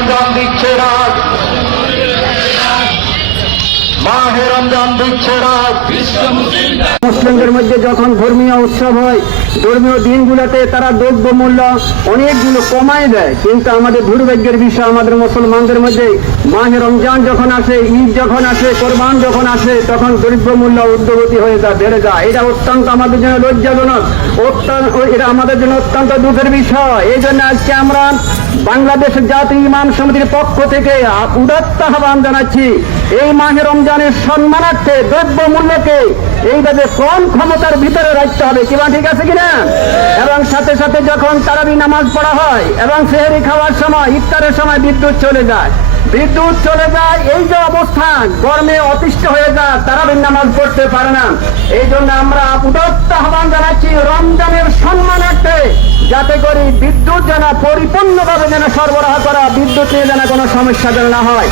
রমজান দিচ্ছে রাত। মাহে রমজান দিচ্ছে রাত। মুসলিমদের মধ্যে যখন ধর্মীয় উৎসব হয়, ধর্মীয় দিনগুলোতে তারা দ্রব্য মূল্য অনেকগুলো কমায় দেয়। কিন্তু আমাদের দুর্ভাগ্যের বিষয়, আমাদের মুসলমানদের মধ্যে মাহে রমজান যখন আসে, ঈদ যখন আসে, কোরবান যখন আসে, তখন দ্রব্য মূল্য উদ্যোগতি হয়ে যায়, বেড়ে যায়। এটা অত্যন্ত আমাদের জন্য লজ্জাজনক, অত্যন্ত এটা আমাদের জন্য অত্যন্ত দুঃখের বিষয়। এই জন্য আজকে আমরা বাংলাদেশ জাতীয় ইমাম সমিতির পক্ষ থেকে উদাত্ত আহ্বান জানাচ্ছি, এই মাহে রমজানের সম্মানার্থে দ্রব্য মূল্যকে এইভাবে কম ক্ষমতার ভিতরে রাখতে হবে। কিবা ঠিক আছে কিনা? এবং সাথে সাথে যখন তারাবি নামাজ পড়া হয় এবং সেহেরি খাওয়ার সময়, ইফতারের সময় বিদ্যুৎ চলে যায়। বিদ্যুৎ চলে যায়, এই যে অবস্থান গরমে অতিষ্ঠ হয়ে যায়, তারাবির নামাজ পড়তে পারে না। এই জন্য আমরা উদত্ত আহ্বান জানাচ্ছি, রমজানের করে বিদ্যুৎ যেন পরিপূর্ণভাবে যেন সরবরাহ করা, বিদ্যুৎ নিয়ে যেন কোনো সমস্যা যেন না হয়।